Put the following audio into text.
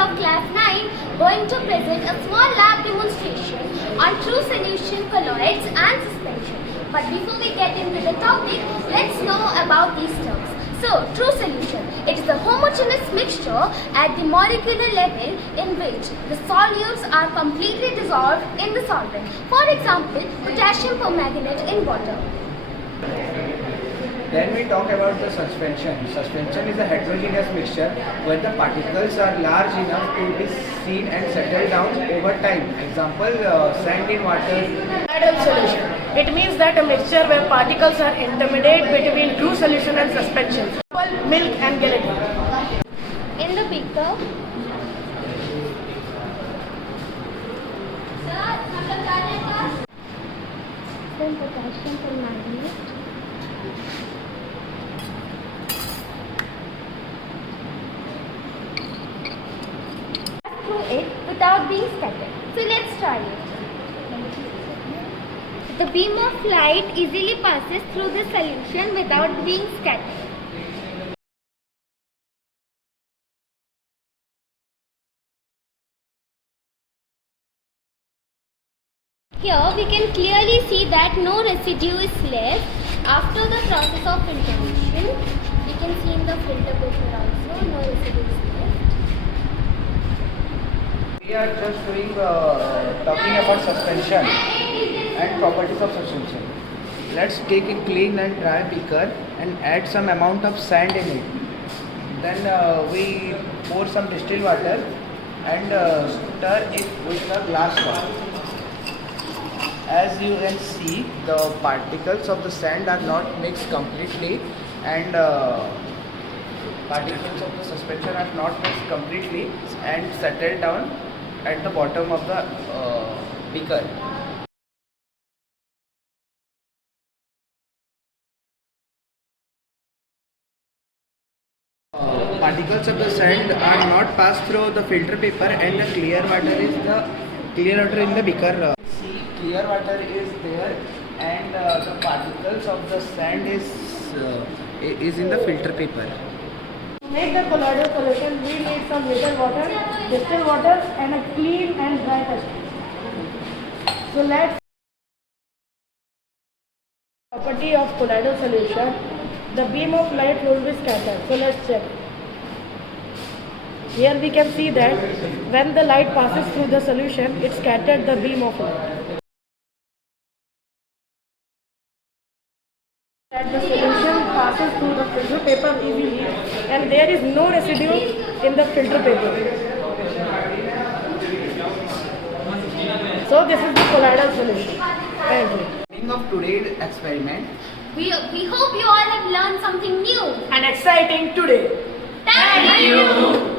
of class 9 going to present a small lab demonstration on true solution colloids and suspension. But before we get into the topic, let's know about these terms. So, true solution. It is a homogeneous mixture at the molecular level in which the solutes are completely dissolved in the solvent. For example, potassium permanganate in water. Then we talk about the suspension. Suspension is a heterogeneous mixture where the particles are large enough to be seen and settle down over time. Example, sand in water. Colloidal solution. It means that a mixture where particles are intermediate between true solution and suspension. Example, milk and gelatin. In the beaker, potassium permanganate. Through it without being scattered. So let's try it. The beam of light easily passes through the solution without being scattered. Here we can clearly see that no residue is left after the process of filtration. We can see in the filter paper also no residue is left. We are just talking about suspension and properties of suspension. Let's take a clean and dry beaker and add some amount of sand in it. Then we pour some distilled water and stir it with a glass pot. As you can see, the particles of the sand are not mixed completely and particles of the suspension are not mixed completely and settled down at the bottom of the beaker. Particles of the sand are not passed through the filter paper and the clear water in the beaker. See, clear water is there and the particles of the sand is in the filter paper. To make the colloidal solution, we need some little water, distilled water and a clean and dry test. So let's property of colloidal solution. The beam of light will be scattered. So let's check. Here we can see that when the light passes through the solution, it scattered the beam of light. That the solution passes through the filter paper easily and there is no residue in the filter paper. So this is the colloidal solution. Thank you. Beginning of today's experiment. We hope you all have learned something new And exciting today. Thank you.